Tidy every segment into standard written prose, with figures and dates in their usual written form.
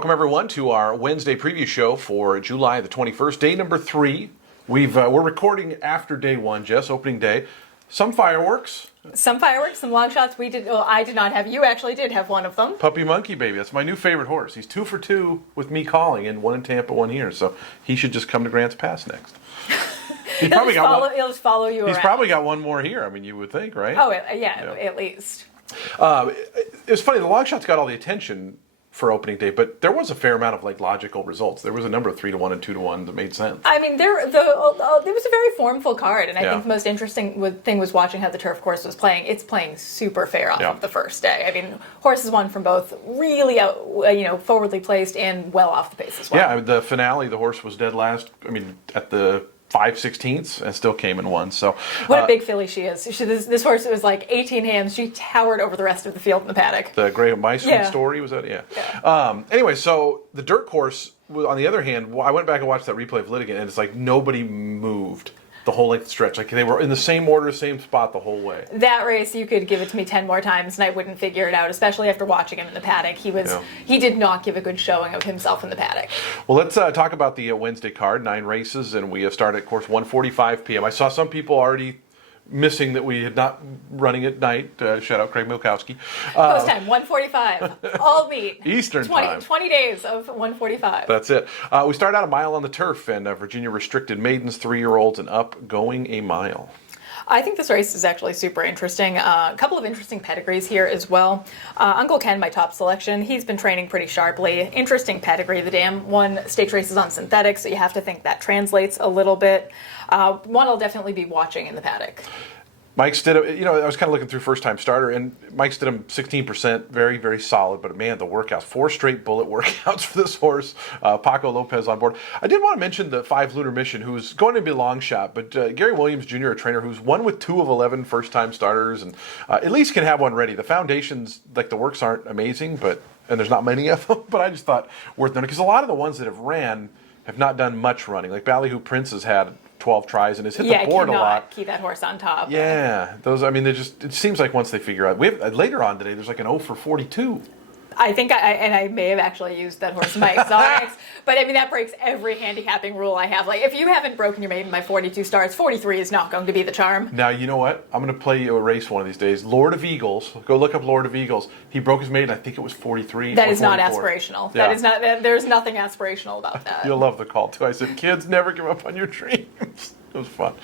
welcome everyone to our Wednesday preview show for July the 21st, day number 3. We're recording after day 1, Jess, opening day. Some fireworks. Some long shots. I did not have. You actually did have one of them. Puppy Monkey Baby. That's my new favorite horse. He's 2 for 2 with me calling, and 1 in Tampa, 1 here. So he should just come to Grants Pass next. He'll just follow you around. He's probably got one more here. I mean, you would think, right? Oh, yeah. At least. It was funny. The long shots got all the attention for opening day, but there was a fair amount of logical results. There was a number of 3-1 and 2-1 that made sense. I mean, there was a very formful card, and I think the most interesting thing was watching how the turf course was playing. It's playing super fair off of the first day. I mean, horses won from both really forwardly placed and well off the pace as well. Yeah, the finale, the horse was dead last. I mean, at the 5/16 and still came and won. So what a big filly she is. This horse was like 18 hands. She towered over the rest of the field in the paddock. The Grey Mice story, was that? Yeah. Anyway, so the dirt course, on the other hand, I went back and watched that replay of Litigant, and it's like nobody moved the whole length stretch. Like they were in the same order, same spot the whole way. That race, you could give it to me 10 more times and I wouldn't figure it out, especially after watching him in the paddock. He did not give a good showing of himself in the paddock. Well, let's talk about the Wednesday card, 9 races, and we start at course 1:45 p.m. I saw some people already missing that we had not running at night. Shout out Craig Milkowski. Post time, 1:45. All meet. Eastern time. 20 days of 1:45. That's it. We start out a mile on the turf, and Virginia restricted maidens, 3-year-olds and up, going a mile. I think this race is actually super interesting. A couple of interesting pedigrees here as well. Uncle Ken, my top selection, he's been training pretty sharply. Interesting pedigree. The dam won stakes races on synthetic, so you have to think that translates a little bit. One I'll definitely be watching in the paddock. Mike Stidham, I was kind of looking through first-time starter, and Mike Stidham, 16%, very, very solid. But, man, the workouts, 4 straight bullet workouts for this horse. Paco Lopez on board. I did want to mention the 5 Lunar Mission, who's going to be a long shot. But Gary Williams Jr., a trainer who's won with 2 of 11 first-time starters, and at least can have one ready. The foundations, the works aren't amazing, and there's not many of them. But I just thought worth noting, because a lot of the ones that have ran have not done much running. Like Ballyhoo Prince has had 12 tries and has hit the board a lot. Keep that horse on top. Yeah, those. I mean, it seems like once they figure out. We have later on today. There's like an 0 for 42. I think I may have actually used that horse Mike Zarx, but I mean that breaks every handicapping rule I have. Like if you haven't broken your maiden by 42 starts, 43 is not going to be the charm. Now you know what? I'm going to play you a race one of these days. Lord of Eagles. Go look up Lord of Eagles. He broke his maiden. I think it was 43. That is not aspirational. Yeah. That is not. There's nothing aspirational about that. You'll love the call too. I said, kids, never give up on your dreams. It was fun.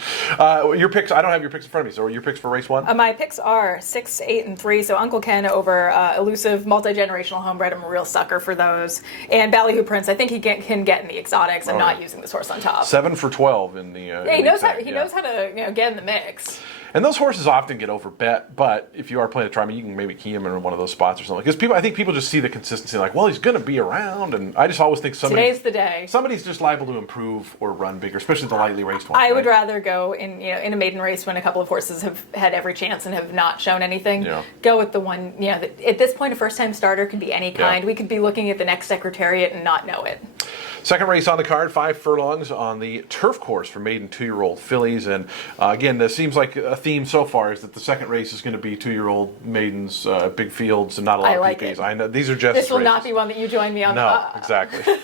Your picks, I don't have your picks in front of me, so are your picks for race 1? My picks are 6, 8, and 3. So Uncle Ken over Elusive, multi-generational homebred. I'm a real sucker for those. And Ballyhoo Prince, I think he can get in the exotics. I'm not using this horse on top. 7 for 12 in the. Yeah, he knows how to get in the mix. And those horses often get overbet, but if you are playing a try, you can maybe key him in one of those spots or something. Because I think people just see the consistency, like, well, he's going to be around, and I just always think today's the day. Somebody's just liable to improve or run bigger, especially the lightly raced ones. I would rather go in a maiden race when a couple of horses have had every chance and have not shown anything. Yeah. Go with the one. At this point, a first-time starter could be any kind. Yeah. We could be looking at the next Secretariat and not know it. Second race on the card, 5 furlongs on the turf course for maiden 2-year-old fillies. And again, it seems like a theme so far is that the second race is going to be 2-year-old maidens, big fields, and not a lot of PPs. I know these are just. This will not be one that you join me on. No, exactly.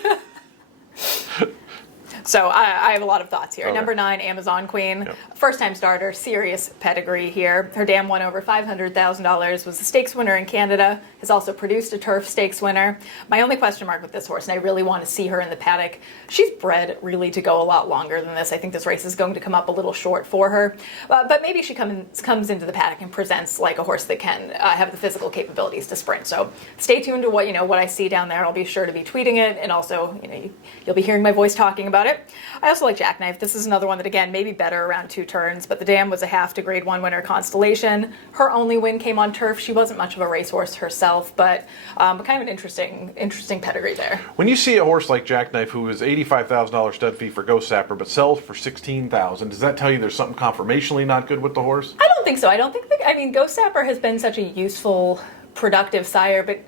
So I have a lot of thoughts here. Okay. Number 9, Amazon Queen. Yep. First-time starter, serious pedigree here. Her dam won over $500,000, was a stakes winner in Canada, has also produced a turf stakes winner. My only question mark with this horse, and I really want to see her in the paddock, she's bred really to go a lot longer than this. I think this race is going to come up a little short for her. But maybe she comes into the paddock and presents like a horse that can have the physical capabilities to sprint. So stay tuned to what I see down there. I'll be sure to be tweeting it, and also you'll be hearing my voice talking about it. I also like Jackknife. This is another one that, again, maybe better around 2 turns, but the dam was a half to grade 1 winner, Constellation. Her only win came on turf. She wasn't much of a racehorse herself, but kind of an interesting pedigree there. When you see a horse like Jackknife, who is $85,000 stud fee for Ghost Sapper, but sells for $16,000, does that tell you there's something conformationally not good with the horse? I don't think so. Ghost Sapper has been such a useful, productive sire, but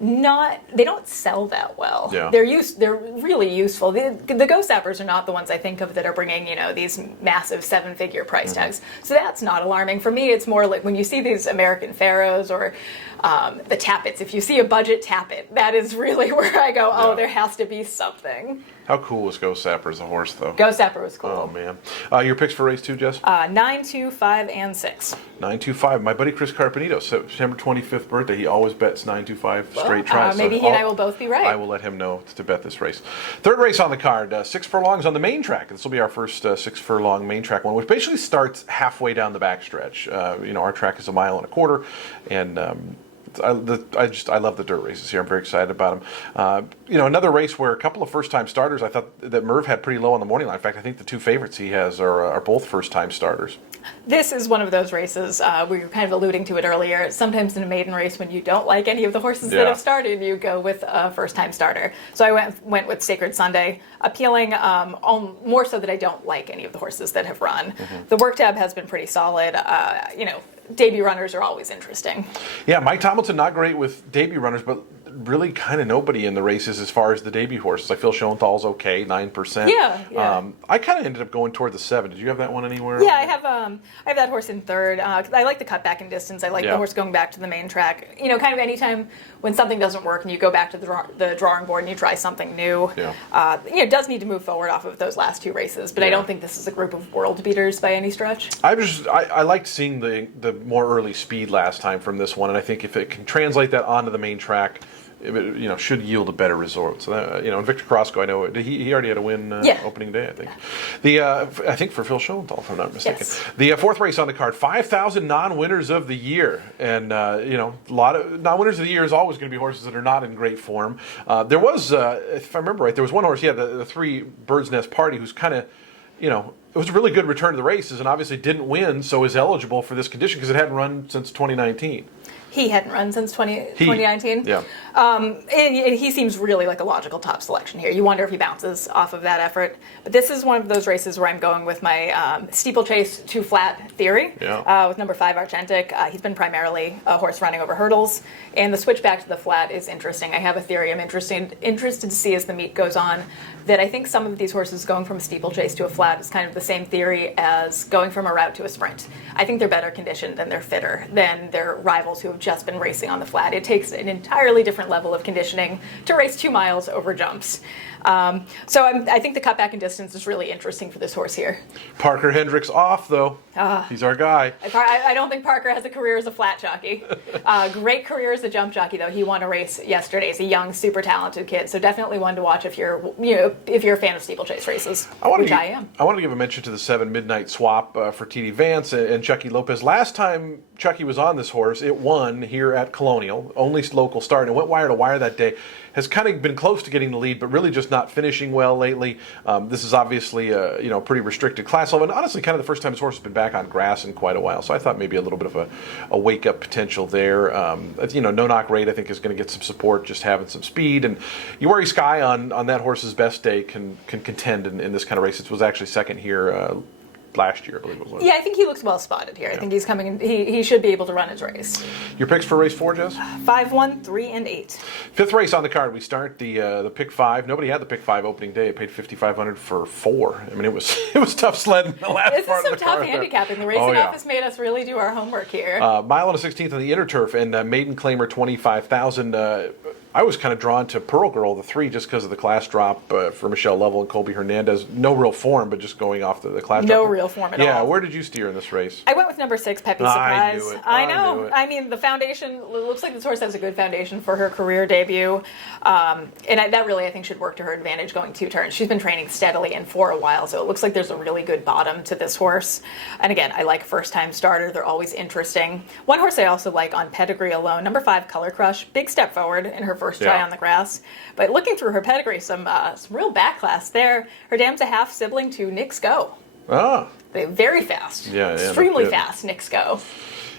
they don't sell that well. Yeah. They're really useful. The Ghost Zappers are not the ones I think of that are bringing, these massive 7-figure price tags. So that's not alarming. For me, it's more like when you see these American Pharaohs or the Tappets. If you see a budget Tappet, that is really where I go, oh, there has to be something. How cool was Ghost Zapper as a horse, though? Ghost Zapper was cool. Oh, man. Your picks for race 2, Jess? 9, 2, 5, and 6. 9, 2, 5. My buddy Chris Carpenito, September 25th birthday, he always bets 9, 2, 5 straight tries. Maybe he and I will both be right. I will let him know to bet this race. Third race on the card, 6 furlongs on the main track. This will be our first 6 furlong main track one, which basically starts halfway down the backstretch. Our track is 1.25 miles, and I love the dirt races here. I'm very excited about them. Another race where a couple of first-time starters. I thought that Merv had pretty low on the morning line. In fact, I think the 2 favorites he has are both first-time starters. This is one of those races, we were kind of alluding to it earlier. Sometimes in a maiden race, when you don't like any of the horses that have started, you go with a first-time starter. So I went with Sacred Sunday, appealing more so that I don't like any of the horses that have run. The work tab has been pretty solid. Debut runners are always interesting. Yeah, Mike Tomlinson not great with debut runners, but really kind of nobody in the races as far as the debut horses. I feel Schoenthal's okay, 9%. Yeah. I kind of ended up going toward the 7. Did you have that one anywhere? Yeah, I have that horse in third. I like the cutback in distance. I like the horse going back to the main track. Kind of anytime when something doesn't work and you go back to the drawing board and you try something new. It does need to move forward off of those last 2 races, but I don't think this is a group of world beaters by any stretch. I liked seeing the more early speed last time from this one, and I think if it can translate that onto the main track, it should yield a better result. So that, and Victor Carrasco, I know he already had a win opening day. I think I think for Phil Schoenthal, if I'm not mistaken. Yes. The 4th race on the card, 5,000 non-winners of the year, and a lot of non-winners of the year is always going to be horses that are not in great form. There was, if I remember right, there was one horse, the 3 Bird's Nest Party, who's kind of, it was a really good return to the races, and obviously didn't win, so is eligible for this condition because it hadn't run since 2019. He hadn't run since 2019. Yeah. And he seems really like a logical top selection here. You wonder if he bounces off of that effort. But this is one of those races where I'm going with my steeplechase to flat theory with number 5, Argentic. He's been primarily a horse running over hurdles. And the switch back to the flat is interesting. I have a theory I'm interested to see as the meet goes on, that I think some of these horses going from a steeplechase to a flat is kind of the same theory as going from a route to a sprint. I think they're better conditioned and they're fitter than their rivals who have just been racing on the flat. It takes an entirely different level of conditioning to race 2 miles over jumps. So I think the cutback in distance is really interesting for this horse here. Parker Hendricks off, though. He's our guy. I don't think Parker has a career as a flat jockey. Great career as a jump jockey, though. He won a race yesterday. He's a young, super talented kid. So definitely one to watch if you're a fan of steeplechase races, which I am. I want to give a mention to the 7 Midnight Swap for TD Vance and Chucky Lopez. Last time Chucky was on this horse, it won here at Colonial, only local start, and went wire to wire that day. Has kind of been close to getting the lead, but really just not finishing well lately. This is obviously a pretty restricted class level, and honestly, kind of the first time this horse has been back on grass in quite a while. So I thought maybe a little bit of a wake up potential there. No knock rate I think is going to get some support, just having some speed. And you worry Sky on that horse's best day can contend in this kind of race. It was actually second here last year, I believe it was. Yeah, I think he looks well spotted here. I think he's coming in. He should be able to run his race. Your picks for race 4, Jess? 5, 1, 3, and 8. 5th race on the card. We start the pick 5. Nobody had the pick 5 opening day. It paid $5,500 for 4. I mean, it was tough sledding the last this part is of the some tough card handicapping. The racing office made us really do our homework here. Mile and a 16th on the inner turf, and maiden claimer 25,000. I was kind of drawn to Pearl Girl, the 3, just because of the class drop for Michelle Lovell and Colby Hernandez. No real form, but just going off the class drop. No real form at all. Yeah, where did you steer in this race? I went with number 6, Peppy Surprise. I knew it. I know. I mean, the foundation, it looks like this horse has a good foundation for her career debut. That really, I think, should work to her advantage going 2 turns. She's been training steadily and for a while, so it looks like there's a really good bottom to this horse. And again, I like first-time starter. They're always interesting. One horse I also like on pedigree alone, number 5, Color Crush. Big step forward in her first try on the grass. But looking through her pedigree, some real back class there. Her dam's a half sibling to Nick's Go. Ah. They're very fast. Yeah, extremely fast, Nick's Go.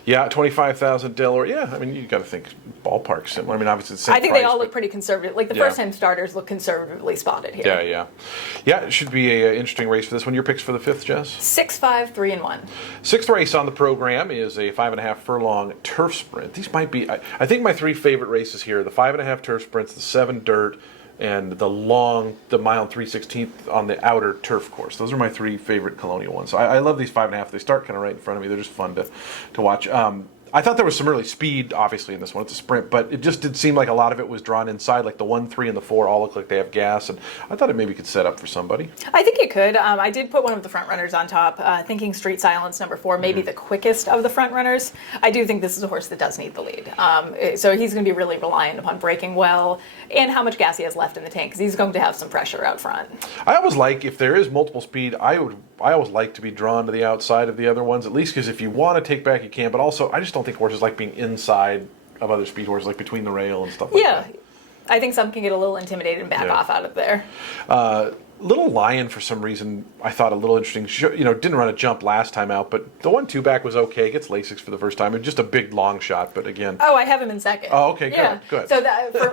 Yeah, 25,000 Delaware. Yeah, I mean, you got to think ballpark similar. I mean, obviously it's the same I think price, they all but- look pretty conservative. Like the Yeah. first-time starters look conservatively spotted here. Yeah. It should be an interesting race for this one. Your picks for the fifth, Jess? 6-5, 3-1. Sixth race on the program is a 5.5 furlong turf sprint. These might be, I think my three favorite races here: the 5.5 turf sprints, the 7 dirt, and the mile and 3/16 on the outer turf course. Those are my three favorite Colonial ones. So I love these 5.5. They start kind of right in front of me. They're just fun to watch. I thought there was some early speed, obviously, in this one. It's a sprint, but it just did seem like a lot of it was drawn inside. Like the 1, 3, and the 4 all look like they have gas, and I thought it maybe could set up for somebody. I think it could. I did put one of the front runners on top, thinking Street Silence number 4, maybe the quickest of the front runners. I do think this is a horse that does need the lead. So he's going to be really reliant upon braking well and how much gas he has left in the tank, because he's going to have some pressure out front. I always like, if there is multiple speed, I always like to be drawn to the outside of the other ones, at least because if you want to take back, you can. But also, I just don't think horses like being inside of other speed horses, like between the rail and stuff like that. Yeah, I think some can get a little intimidated and back off out of there. Little Lion, for some reason, I thought a little interesting. Didn't run a jump last time out, but the 1-2 back was okay. Gets Lasix for the first time. Just a big long shot, but again. Oh, I have him in second. Oh, okay, good, yeah. good. So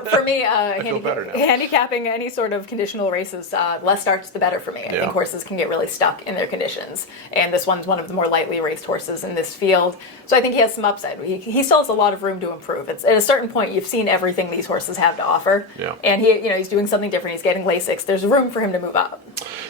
for me, feel better now. handicapping any sort of conditional races, less starts the better for me. I think horses can get really stuck in their conditions, and this one's one of the more lightly raced horses in this field. So I think he has some upside. He still has a lot of room to improve. It's at a certain point you've seen everything these horses have to offer, and he's doing something different. He's getting Lasix. There's room for him to move up.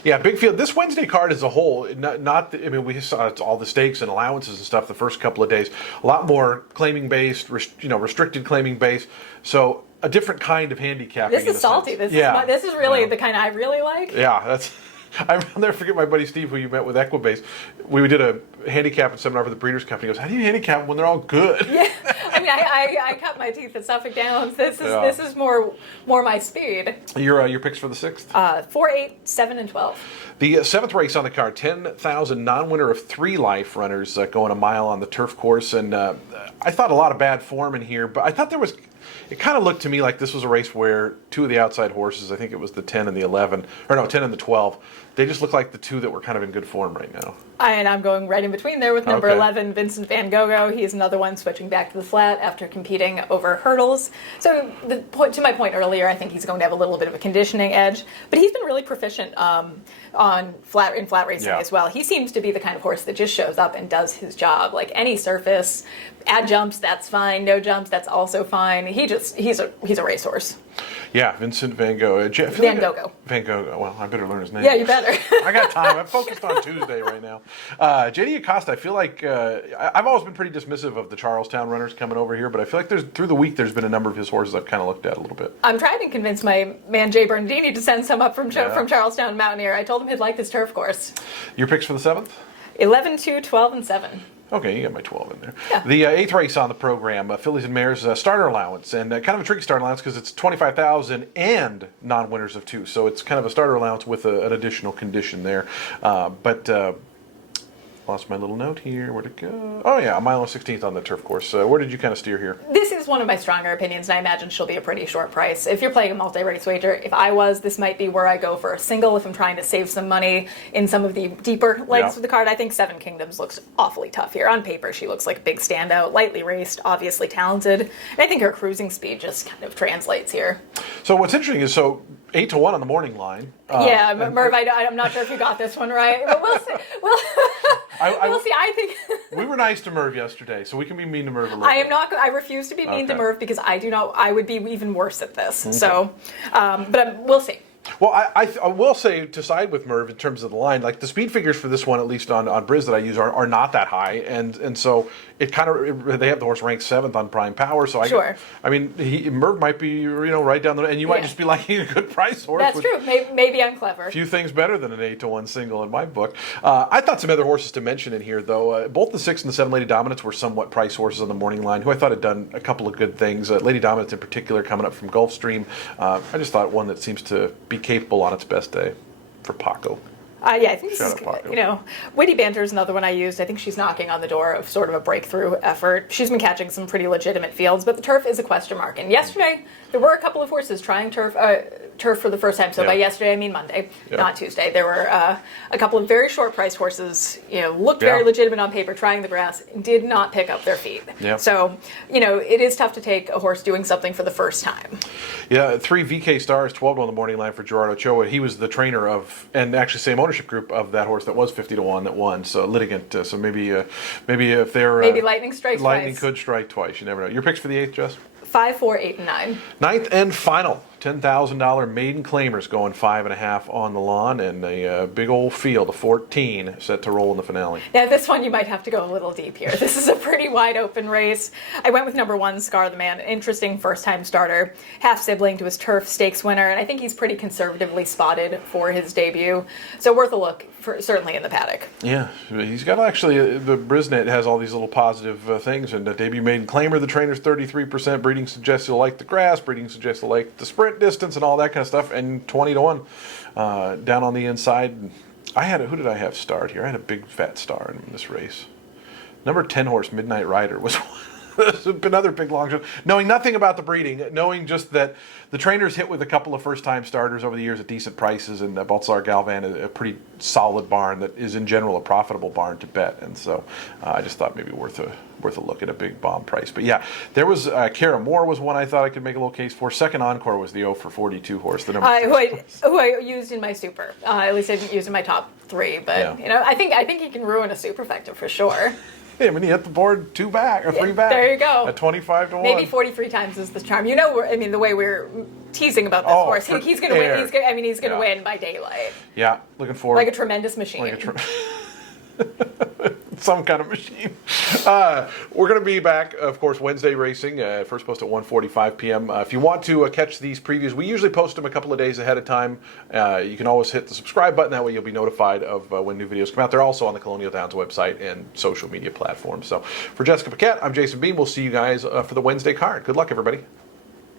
Yeah, big field. This Wednesday card as a whole, we saw all the stakes and allowances and stuff the first couple of days. A lot more claiming based, restricted claiming based. So a different kind of handicapping. This is salty. This is really the kind I really like. Yeah, that's. I'll never forget my buddy Steve, who you met with Equibase. We did a handicapping seminar for the Breeders' Company. He goes, "How do you handicap them when they're all good?" Yeah, I mean, I cut my teeth at Suffolk Downs. This is more my speed. Your picks for the sixth? 4, 8, 7, and 12. The seventh race on the card, 10,000 non-winner of 3 life runners going a mile on the turf course, and I thought a lot of bad form in here, but I thought there was. It kind of looked to me like this was a race where 2 of the outside horses, I think it was the 10 and the 11, 10 and the 12, they just looked like the 2 that were kind of in good form right now. And I'm going right in between there with number Okay. 11, Vincent Van Gogh. He's another one switching back to the flat after competing over hurdles. So to my point earlier, I think he's going to have a little bit of a conditioning edge, but he's been really proficient in flat racing as well. He seems to be the kind of horse that just shows up and does his job. Like any surface, add jumps, that's fine. No jumps, that's also fine. He's a racehorse. Yeah, Vincent Van Gogh. Van Gogh. Van Gogh. Well, I better learn his name. Yeah, you better. I got time. I'm focused on Tuesday right now. JD Acosta, I feel like I've always been pretty dismissive of the Charlestown runners coming over here, but I feel like through the week there's been a number of his horses I've kind of looked at a little bit. I'm trying to convince my man Jay Bernardini to send some up from Charlestown Mountaineer. I told him he'd like this turf course. Your picks for the seventh? 11, 2, 12, and 7. Okay, you got my 12 in there. Yeah. The eighth race on the program, Fillies and Mares starter allowance, and kind of a tricky starter allowance because it's 25,000 and non-winners of 2, so it's kind of a starter allowance with an additional condition there. Lost my little note here. Where'd it go? Oh yeah, a mile and 16th on the turf course. Where did you kind of steer here? This is one of my stronger opinions, and I imagine she'll be a pretty short price. If you're playing a multi-race wager, if I was, this might be where I go for a single if I'm trying to save some money in some of the deeper legs of the card. I think Seven Kingdoms looks awfully tough here. On paper, she looks like a big standout, lightly raced, obviously talented, and I think her cruising speed just kind of translates here. So what's interesting is 8 to 1 on the morning line. Merv, I'm not sure if you got this one right, but we'll see. We'll see. I think we were nice to Merv yesterday, so we can be mean to Merv a little I am bit. not. I refuse to be mean to Merv because I do not. I would be even worse at this. Okay. So, but we'll see. Well, I will say, to side with Merv in terms of the line, like the speed figures for this one, at least on Briz that I use, are not that high, and so it kind of, they have the horse ranked 7th on Prime Power, so Merv might be right down the, and you might just be liking a good price horse. That's true. Maybe I'm clever. A few things better than an 8 to 1 single in my book. I thought some other horses to mention in here though. Both the 6 and the 7 Lady Dominance were somewhat price horses on the morning line, who I thought had done a couple of good things. Lady Dominance in particular, coming up from Gulfstream. I just thought one that seems to be capable on its best day for Paco. I think this is, Witty Banter is another one I used. I think she's knocking on the door of sort of a breakthrough effort. She's been catching some pretty legitimate fields, but the turf is a question mark. And yesterday, there were a couple of horses trying turf, turf for the first time. So Yeah. by yesterday, I mean Monday, Yeah. not Tuesday. There were a couple of very short priced horses, looked Yeah. very legitimate on paper, trying the grass, did not pick up their feet. Yeah. So, it is tough to take a horse doing something for the first time. Yeah, 3 VK stars, 12 to 1 the morning line for Gerard Ochoa. He was the trainer of, and actually same ownership group of that horse that was 50 to 1 that won. So litigant. So maybe if they're Maybe lightning strikes lightning twice. could strike twice. You never know. Your picks for the 8th, Jess? 5, 4, 8, and 9. Ninth and final, $10,000 maiden claimers going 5.5 on the lawn, and a big old field of 14 set to roll in the finale. Now, this one you might have to go a little deep here. This is a pretty wide open race. I went with number 1, Scar the Man. Interesting first-time starter, half sibling to his Turf Stakes winner, and I think he's pretty conservatively spotted for his debut. So worth a look, certainly in the paddock. Yeah, he's got actually, the Brisnet has all these little positive things, and debut maiden claimer, the trainer's 33%, breeding suggests he'll like the grass, breeding suggests he'll like the sprint distance and all that kind of stuff, and 20 to 1 down on the inside. Who did I have start here? I had a big fat star in this race. Number 10 horse, Midnight Rider, was another big long shot. Knowing nothing about the breeding, knowing just that the trainers hit with a couple of first-time starters over the years at decent prices, and Baltzar Galvan, a pretty solid barn that is in general a profitable barn to bet, and so I just thought maybe worth a look at a big bomb price. But yeah, there was Cara Moore was one I thought I could make a little case for. Second Encore was the 0 for 42 horse, the number who I used in my super. At least I didn't use in my top 3, but Yeah. I think he can ruin a superfecta for sure. Yeah, when he hit the board 2 back or 3 back. There you go. At 25 to 1. Maybe 43 times is the charm. The way we're teasing about this Oh, horse, for he's going to air. win. He's going to Yeah. win by daylight, Yeah, looking forward. like a tremendous machine. Some kind of machine. We're going to be back, of course, Wednesday racing. First post at 1:45 p.m. If you want to catch these previews, we usually post them a couple of days ahead of time. You can always hit the subscribe button. That way you'll be notified of when new videos come out. They're also on the Colonial Downs website and social media platforms. So for Jessica Paquette, I'm Jason Beem. We'll see you guys for the Wednesday card. Good luck, everybody.